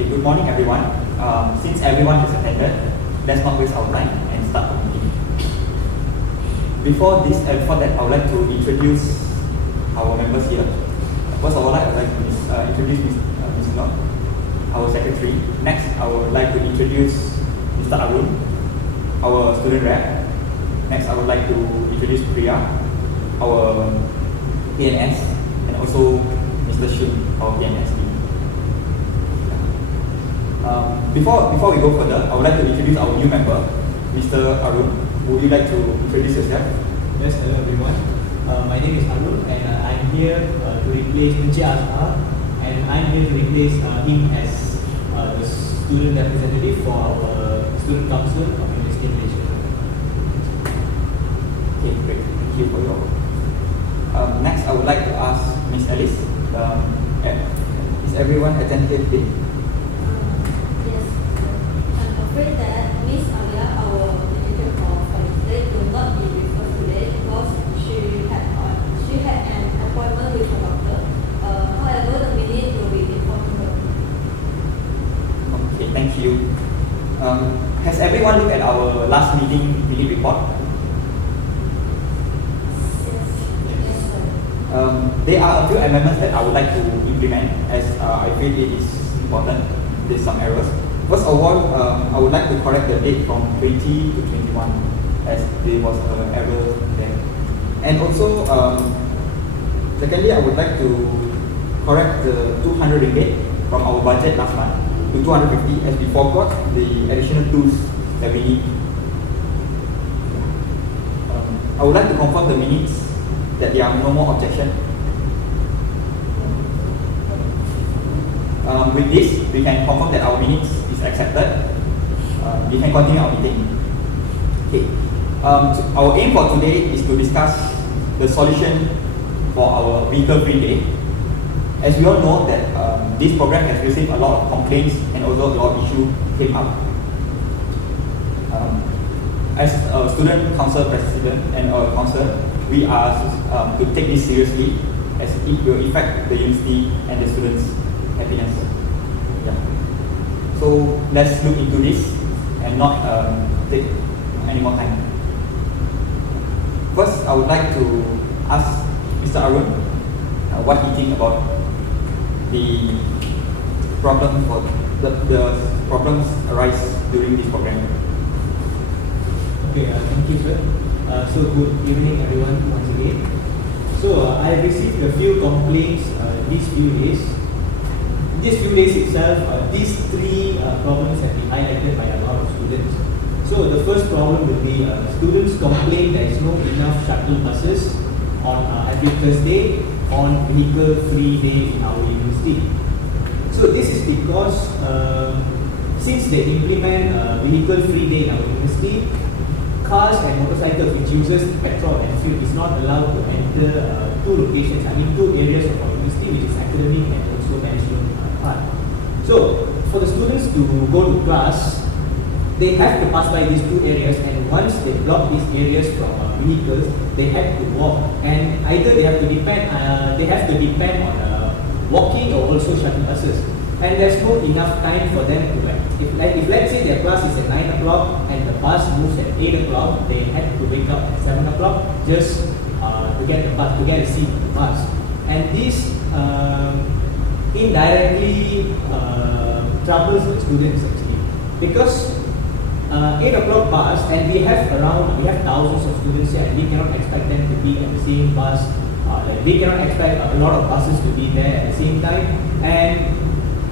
Okay, good morning everyone. Since everyone has attended, let's not waste our time and start the meeting. Before that, I would like to introduce our members here. First of all, I would like to introduce Ms. Nok, our secretary. Next, I would like to introduce Mr. Arun, our student rep. Next, I would like to introduce Priya, our PNS, and also Mr. Shun, our PNS team. Before we go further, I would like to introduce our new member, Mr. Arun. Would you like to introduce yourself? Yes, hello everyone. My name is Arun and I'm here to replace Encik Azhar, and I'm here to replace him as the student representative for our student council of University of Malaysia. Okay, great. Thank you for your. Next, I would like to ask Ms. Alice. Is everyone attentive today? Yes, I'm afraid that Miss Alia, our manager for today, will not be with us today because she had an appointment with her doctor. However, the minute will be informed to her. Okay, thank you. Has everyone looked at our last meeting minute report? Yes, sir. There are a few amendments that I would like to implement as I feel it is important. There's some errors. First of all, I would like to correct the date from 20 to 21 as there was an error there. And also, secondly, I would like to correct the 200 ringgit from our budget last month to 250 as we forgot the additional tools that we need. I would like to confirm the minutes that there are no more objection. With this, we can confirm that our minutes is accepted. We can continue our meeting. Okay. Our aim for today is to discuss the solution for our vehicle-free day. As we all know that this program has received a lot of complaints and also a lot of issues came up. As a student council president and our council, we are to take this seriously as it will affect the university and the students' happiness. Yeah. So let's look into this and not take any more time. First, I would like to ask Mr. Arun what he thinks about the problem for the problems arise during this program. Okay, thank you, sir. So good evening everyone once again. So I received a few complaints these few days. These few days itself, these three problems have been highlighted by a lot of students. So the first problem will be students complain there is no enough shuttle buses on every Thursday on vehicle-free day in our university. So this is because since they implement vehicle-free day in our university, cars and motorcycles which uses petrol and fuel is not allowed to enter two locations, two areas of our university, which is academic and also management part. So for the students to go to class, they have to pass by these two areas, and once they block these areas from vehicles, they have to walk, and either they have to depend on walking or also shuttle buses. And there's not enough time for them to if let's say their class is at 9 o'clock and the bus moves at 8 o'clock, they have to wake up at 7 o'clock just to get a seat on the bus. And this indirectly troubles the students actually, because 8 o'clock bus, and we have thousands of students here, and we cannot expect them to be at the same bus. We cannot expect a lot of buses to be there at the same time, and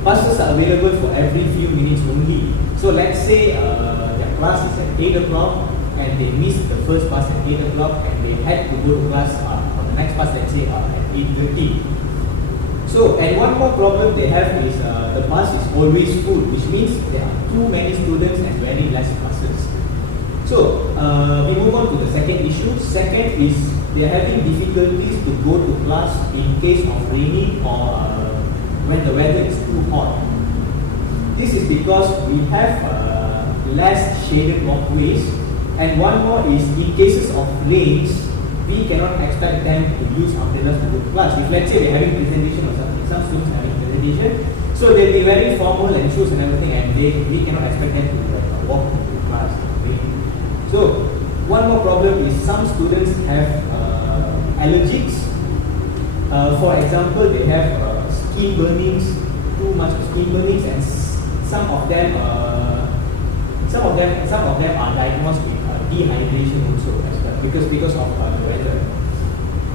buses are available for every few minutes only. So let's say their class is at 8 o'clock and they missed the first bus at 8 o'clock and they had to go to class on the next bus, let's say at 8:30. So, and one more problem they have is the bus is always full, which means there are too many students and very less buses. So we move on to the second issue. Second is they are having difficulties to go to class in case of raining or when the weather is too hot. This is because we have less shaded walkways, and one more is in cases of rains, we cannot expect them to use umbrellas to go to class. If let's say they're having presentation or something, some students having presentation, So they'll be wearing formal and shoes and everything, and we cannot expect them to walk to class. Okay? So one more problem is some students have allergies. For example, they have skin burnings, too much skin burnings, and some of them are diagnosed with dehydration also as well because of the weather.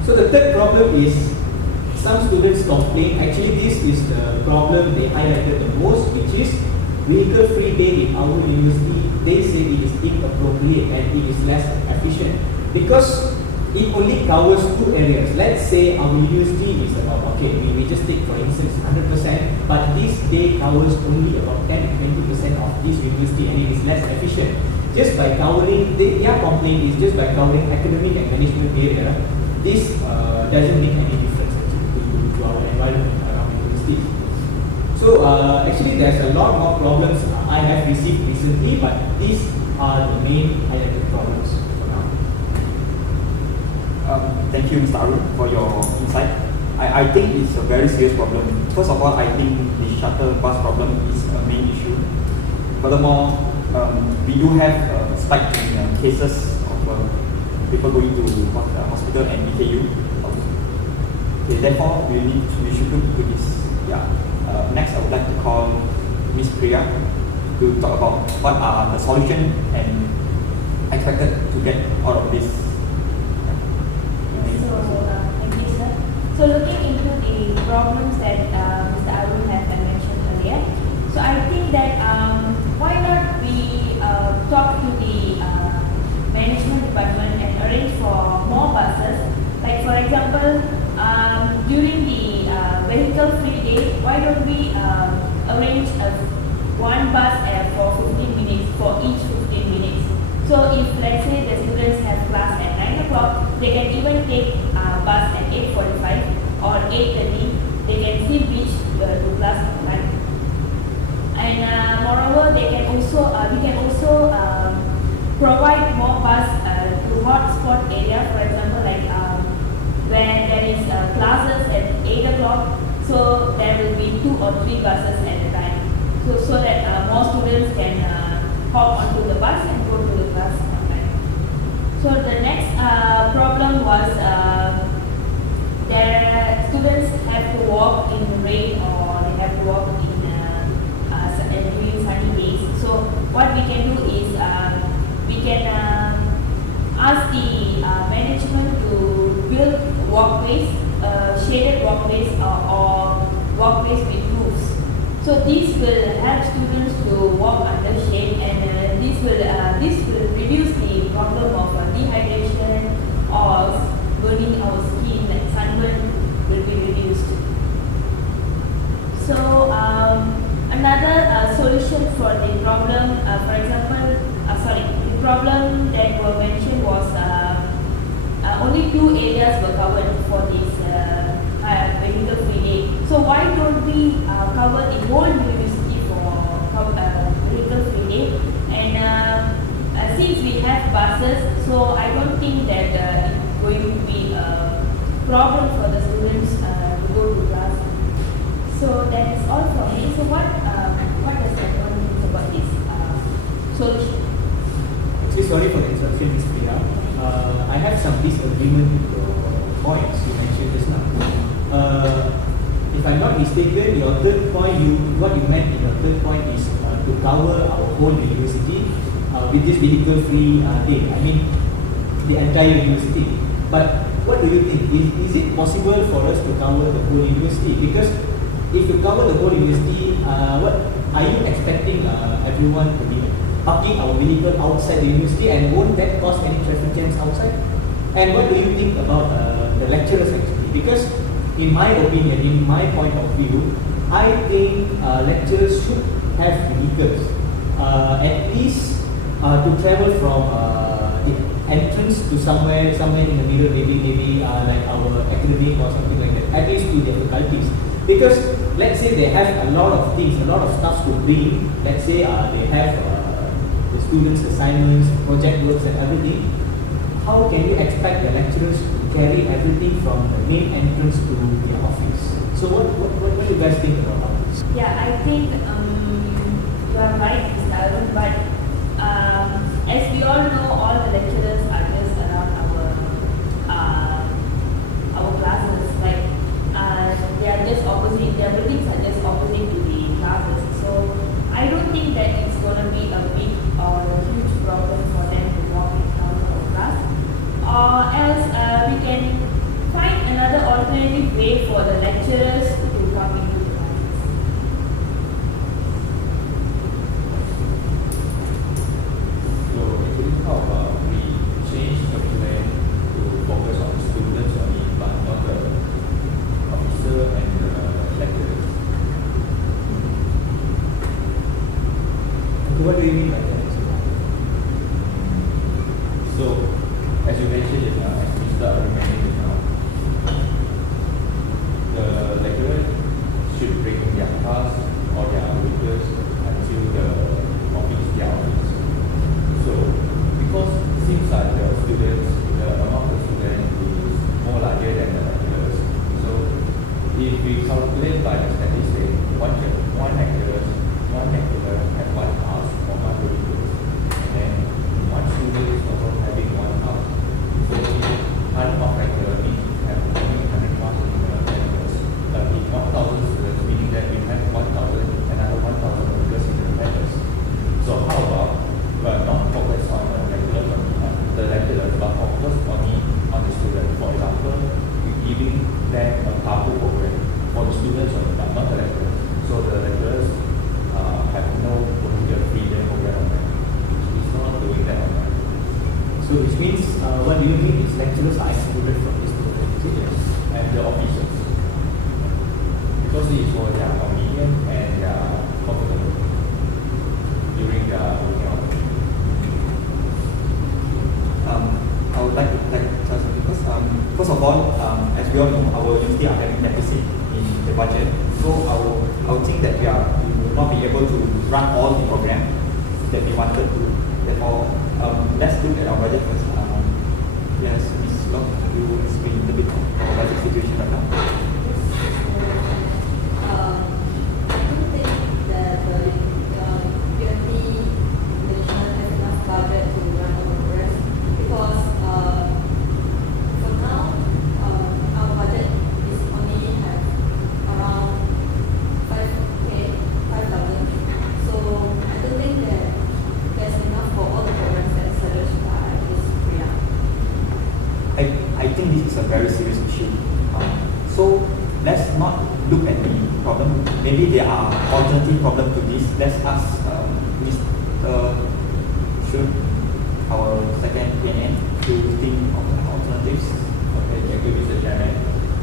So the third problem is some students complain. Actually, this is the problem they highlighted the most, which is vehicle-free day in our university. They say it is inappropriate and it is less efficient because it only covers two areas. Let's say our university is about, okay, we just take for instance 100%, but this day covers only about 10 to 20% of this university and it is less efficient. Just by covering, their complaint is just by covering academic and management area, this doesn't make any difference actually to our environment around the university. So actually there's a lot more problems I have received recently, but these are the main highlighted problems for now. Thank you, Mr. Arun, for your insight. I think it's a very serious problem. First of all, I think the shuttle bus problem is a main issue. Furthermore, we do have a spike in cases of people going to hospital and EKU. Okay, therefore, we should look into this. Yeah. Next, I would like to call Ms. Priya to talk about what are the solutions and expected to get out of this. Thank you, sir. So looking into the problems that Mr. Arun has mentioned earlier, so I think that why not we talk to the management department and arrange for more buses. Like for example, during the vehicle-free day, why don't we arrange one bus for 15 minutes for each 15 minutes. So if let's say the students have class at 9 o'clock, they can even take bus at 8:45 or 8:30. They can still reach to class on time. And moreover, we can also provide more bus to hotspot area. For example, like where there is classes at 8 o'clock, so there will be 2 or 3 buses at a time. So that more students can hop onto the bus and go to the class on time. So the next problem was their students have to walk in the rain or they have to walk in during sunny days. So what we can do is we can ask the management to build walkways, shaded walkways or walkways with roofs. So this will help students to walk under shade, and this will reduce the problem of dehydration or burning our skin, like sunburn will be reduced. So another solution for the problem, for example, the problem that were mentioned was only 2 areas were covered for this vehicle-free day. So why don't we cover the whole university for vehicle-free day? And since we have buses, so I don't think that it's going to be a problem for the students to go to class. So that is all for me. So what does everyone think about this solution? Actually, sorry for the interruption, Ms. Priya. I have some disagreement with the points you mentioned just now. If I'm not mistaken, your third point, what you meant in your third point is to cover our whole university with this vehicle-free day. I mean, the entire university. But what do you think? Is it possible for us to cover the whole university? Because if you cover the whole university, what are you expecting everyone to be parking our vehicle outside the university, and won't that cause any traffic jams outside? And what do you think about the lecturers actually? Because in my opinion, in my point of view, I think lecturers should have vehicles, at least to travel from the entrance to somewhere in the middle, maybe like our academic or something like that, at least to their faculties. Because let's say they have a lot of things, a lot of stuff to bring. Let's say they have the students' assignments, project works and everything. How can you expect the lecturers to carry everything from the main entrance to their office? So what do you guys think about this? Yeah, I think you are right, Mr. Arun, but as we all know, all the lecturers are just around our classes. Like they are just opposite. Their buildings are just opposite to the classes. So I don't think that it's gonna be a big or a huge problem for them to walk in out of our class. Or else we can find another alternative way for the lecturers to come into the classes. So actually, how about we change the plan to focus on students only, but not the officer and the lecturers? Okay, what do you mean by that? So, as you mentioned just now, as Mr. Arun mentioned just now, the lecturer should bring their class or their papers until the office, their office. So, because it seems like the students, the amount of students is more larger than the lecturers. So, if we calculate by the statistics, one lecturer has one house or one papers, and then one student is also having one house. So, half of lecturer means have only 100 classes in the lecturers. If 1,000 students, meaning that we have 1,000, another 1,000 workers in the lecturers. So how about not focus on the lecturers, but focus only on the students. For example, we're giving them a carpool program for the students only, but not the lecturers. So the lecturers have no volunteer freedom program on that. It's not doing that on that. So which means what do you mean is lecturers are excluded from this program? Is it? Yes. And the officers. Because it is for their convenience and their comfortable during their working hours. I would like to tell something because first of all, as we all know, our university are having deficit in the budget. So I would think that we will not be able to run all the program that we wanted to. Therefore, let's look at our budget first. Yes, Ms. Long, could you explain a little bit of our budget situation right now? I don't think that the UMT Malaysia has enough budget to run our programs because for now our budget is only have around 5,000. So I don't think that there's enough for all the programs that established by this Korea. I think this is a very serious issue. So let's not look at the problem. Maybe there are alternative problems to this. Let's ask Mr. Shun, our second PNN, to think of the alternatives. Okay, thank you, Mr. Chairman.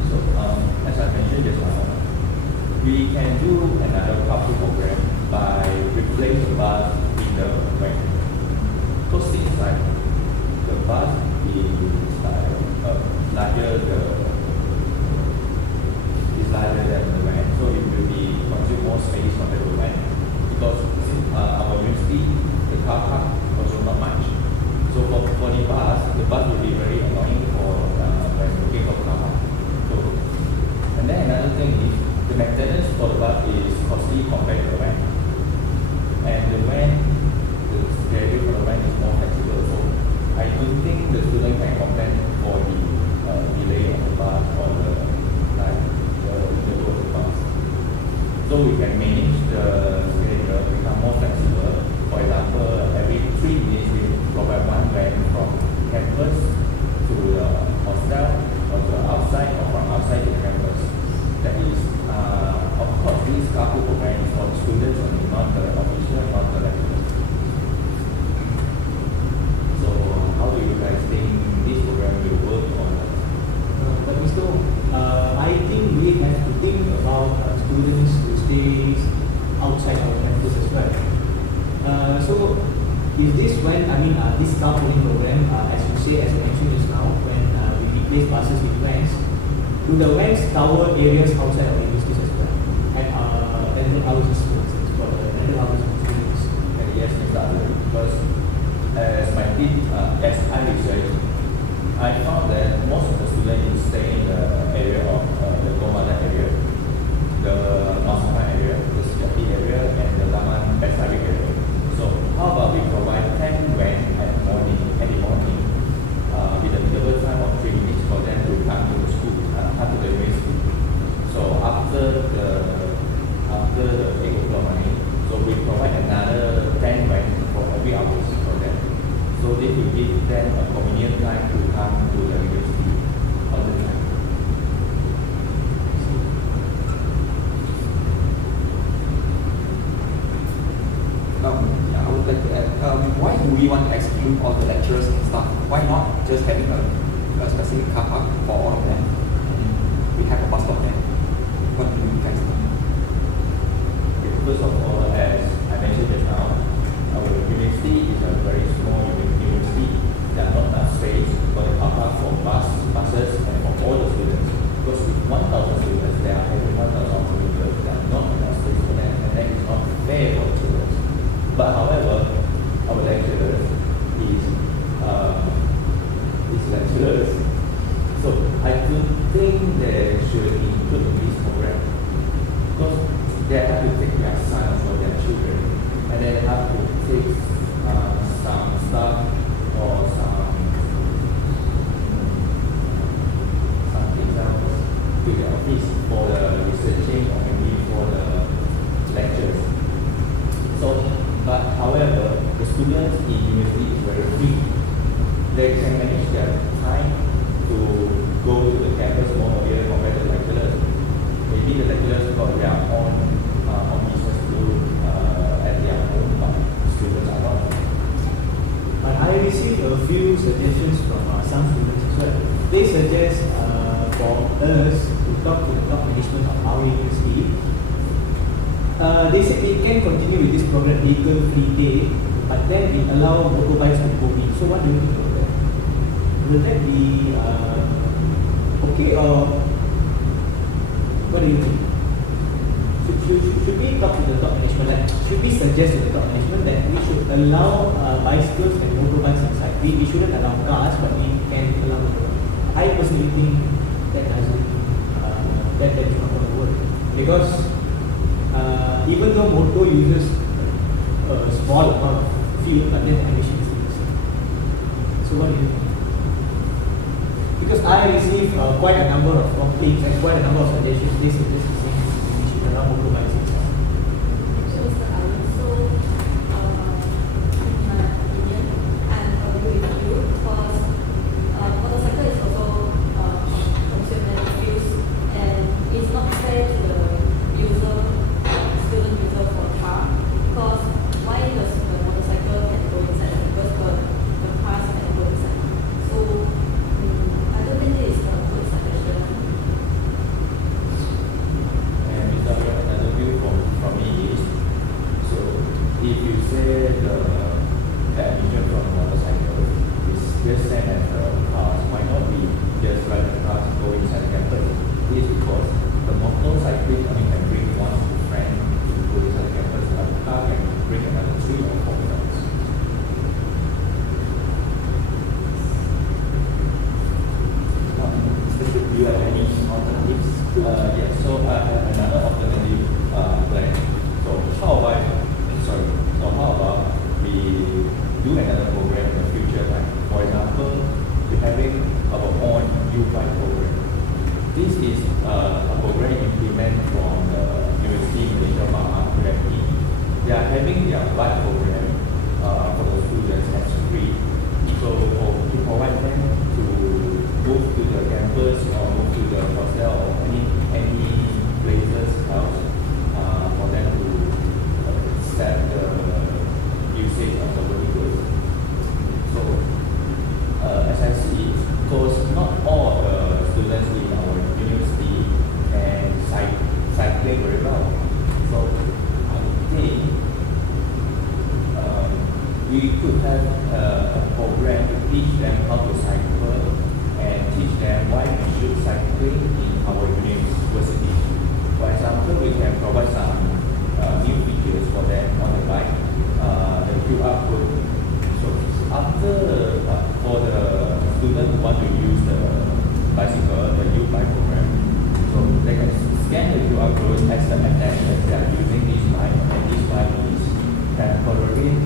So, as I mentioned just now, we can do another carpool program by replacing the bus in the van. Because things like the bus is larger than the van, so it will be consume more space compared to the van. Because since our university, the car park also not much. So for the bus will be very annoying for when looking for car park. So, and then another thing is the maintenance for the bus is costly compared to the van. And the van, the schedule for the van is more flexible. So I don't think the student can complain for the delay of the bus or the interval of the bus. So we can manage the schedule, become more flexible. For example, every 3 minutes we provide one van from campus to the hostel or to the outside or from outside to campus. That is, of course, this carpool program is for the students only, not the official, not the lecturers. So how do you guys think this program will work on? But Mr. I think we have to think about students who stay outside our campus as well. So if this this carpooling program, as you say, as I mentioned just now, when we replace buses with vans, do the vans cover areas outside our universities as well? And rental houses, for instance, for the rental houses for students. Yes, Mr. Arun, because as I researched, I found that most of the students stay in the area of the Komada area, the Masama area, after the 8 o'clock running. So we provide another 10 ranks for every hours for them. So this will give them a convenient time to come to the university all the time. Yeah, I would like to add, why do we want to exclude all the lecturers and staff? Why not just having a specific car park for all of them? And we have a bus stop there. What do you guys think? First of all, as I mentioned just now, our university is a very small university. There are not enough space for the car park for buses and for all the students. Because with 1,000 students, there are every 1,000 commuters. There are not enough space for them, and that is not fair for the students. But however, our lecturers is lecturers. So I do think they should include in this program because they have to take their son for their children, and they have to take some stuff or something else to the office for the researching or maybe for the lectures. So, but however, the students in university is very free. They can manage their time to go to the campus more earlier compared to lecturers. Maybe the lecturers got their own business to do at their home, but students are not. But I received a few suggestions from some students as well. They suggest for us to talk to the top management of our university. They said we can continue with this program, vehicle free day, but then we allow motorbikes to go in. So what do you think about that? Will that be okay, or what do you think? Should we talk to the top management? Like, should we suggest to the top management that we should allow bicycles and motorbikes inside? We shouldn't allow cars, but we can allow motorbikes. I personally think that doesn't that is not going to work because even though motor uses a small amount of fuel, but then emissions is the same. So what do you think? Because I receive quite a number of complaints and quite a number of suggestions. They suggest the same. We should allow motorbikes inside. So, Mr. Alan, so in my opinion, I agree with you because motorcycle is also consume many fuels and it's not fair to the user, student user for a car because why does the motorcycle can go inside because the cars can go inside. So I don't think this is a good suggestion. And Mr. Arya, another view from me is, so if you say the emission from motorcycle is just same as the cars, why not we just let the cars go inside the campus? It is because the motorcyclist can bring one friend to go inside the campus, but the car can bring another 3 or 4 friends. Do you have any alternatives? Yes, so I have another alternative plan. So how about we do another program in the future, like for example, we're having our own U-Bike program. This is a program implemented from the University Malaysia Mahal UMT. They are having their bike program for the students as free. So to provide them to move to the campus or move to the hostel or any places else for them to set the usage of the vehicles. So as I see, because not all the students in our university can cycle very well. So I think we could have a program to teach them how to cycle and teach them why we should cycling in our university. For example, we can provide some new features for them on the bike, the QR code. So after for the students who want to use the bicycle, the U-Bike program, so they can scan the QR code as the attention they are using this bike, and this bike is temporary.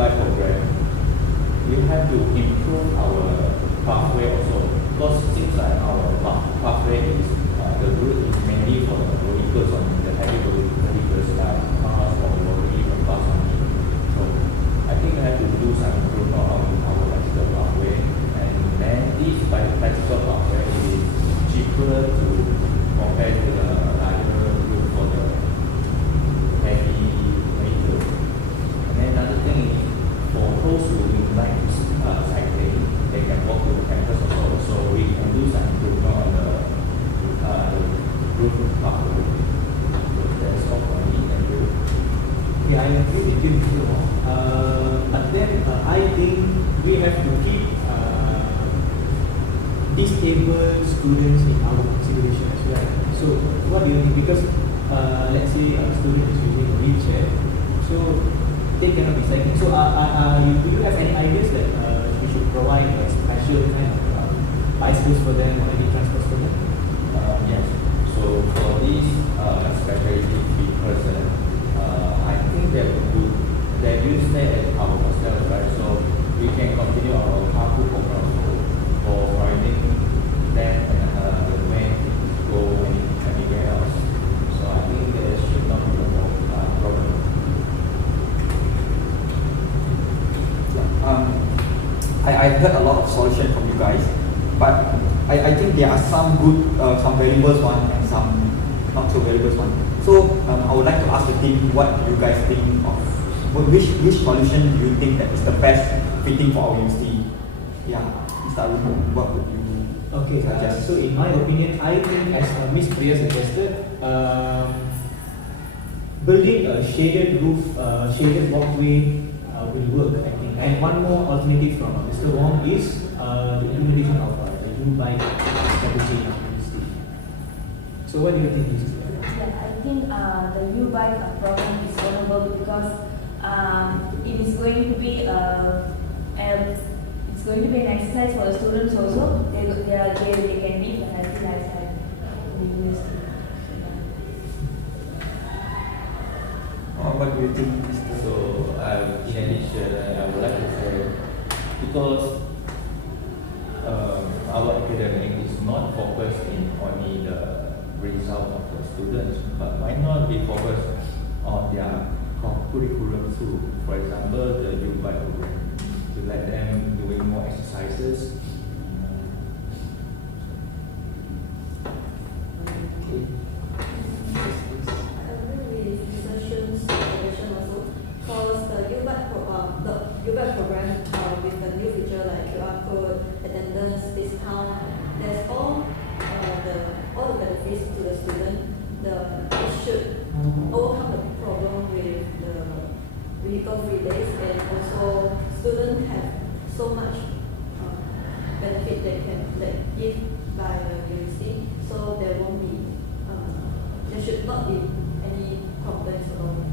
U-Bike program, we have to improve our pathway also. Because seems like our pathway is the route is mainly for the vehicles on the heavy vehicles like cars or lorry or bus only. So I think we have to do some improvement on our bicycle pathway, and then this bicycle pathway is cheaper to compare to the other route for the heavy vehicles. And then another thing is for those who like cycling, they can walk to the campus also. So we can do some improvement on the route pathway. So that's all for me. Thank you. Yeah, I agree with you, Mr. Wong. But then I think we have to keep disabled students in our consideration as well. So what do you think? Because let's say a student is using a wheelchair, so they cannot be cycling. So do you have any ideas that we should provide a special kind of bicycles for them or any transport for them? Yes. So for this especially fit person, I think that they will stay at our hostel, right? So we can continue our carpool program for providing them and the way to go anywhere else. So I think there should not be no problem. I heard a lot of solutions from you guys, but I think there are some good, some valuable one and some not so valuable one. So I would like to ask the team what you guys think of, which solution do you think that is the best fitting for our university? Yeah, Mr. Arun, what would you Okay, suggest? so in my opinion, I think as Miss Priya suggested, building a shaded roof, shaded walkway will work, I think. And one more alternative from Mr. Wong is the implementation of the U-Bike strategy in our university. So what do you think, Mrs. Priya? Yeah, I think the U-Bike program is vulnerable because it is going to be it's going to be an exercise for the students also. They can live a healthy lifestyle in the university. What do you think, Mr. So in addition, I would like to say, because our academic is not focused in only the result of the students, but why not be focused on their curriculum too? For example, the U-Bike program, to let them doing more exercises. Okay. I agree with Mr. Shun's suggestion also, because the U-Bike program with the new feature like QR code, attendance, discount, there's all the benefits to the student. It should overcome the problem with the vehicle-free days, and also students have so much benefit they can give by the university, so there won't be there should not be any complaints about it.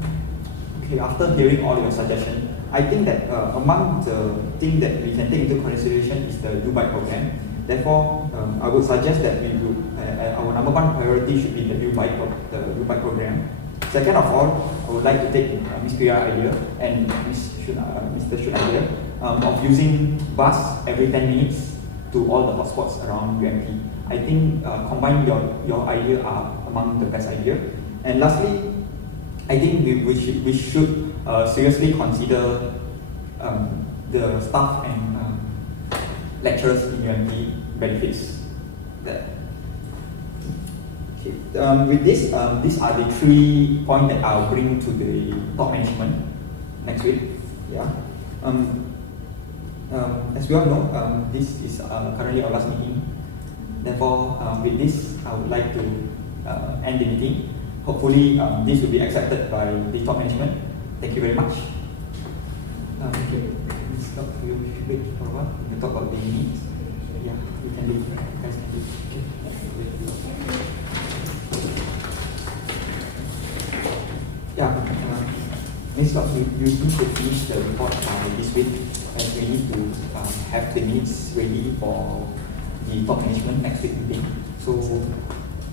Okay, after hearing all your suggestions, I think that among the things that we can take into consideration is the U-Bike program. Therefore, I would suggest that we do, our number one priority should be the U-Bike program. Second of all, I would like to take Ms. Priya's idea and Mr. Shun's idea of using bus every 10 minutes to all the hotspots around UMT. I think combine your idea are among the best idea. And lastly, I think we should seriously consider the staff and lecturers in UMT benefits. Okay. With this, these are the 3 points that I'll bring to the top management next week. Yeah. As we all know, this is currently our last meeting. Therefore, with this, I would like to end the meeting. Hopefully, this will be accepted by the top management. Thank you very much. Okay. Stop. We will wait for a while. We'll talk about the needs. Yeah, we can leave. Guys can leave. Okay. Yeah. Ms. Locke, you need to finish the report by this week, as we need to have the needs ready for the top management next week meeting. So,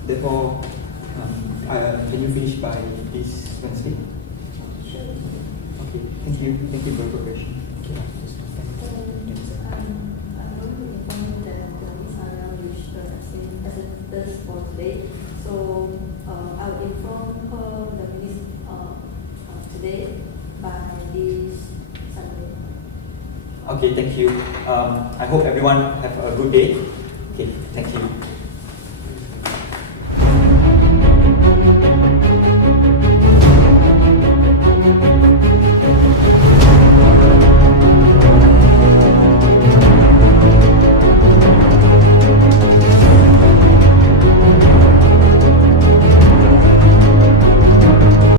therefore, can you finish by this Wednesday? Sure. Okay. Okay, thank you for your cooperation. Okay. I'm going to inform you that Miss Alia wished the acceptance for today. So I will inform her the miss today by this Sunday. Okay, thank you. I hope everyone have a good day. Okay, thank you.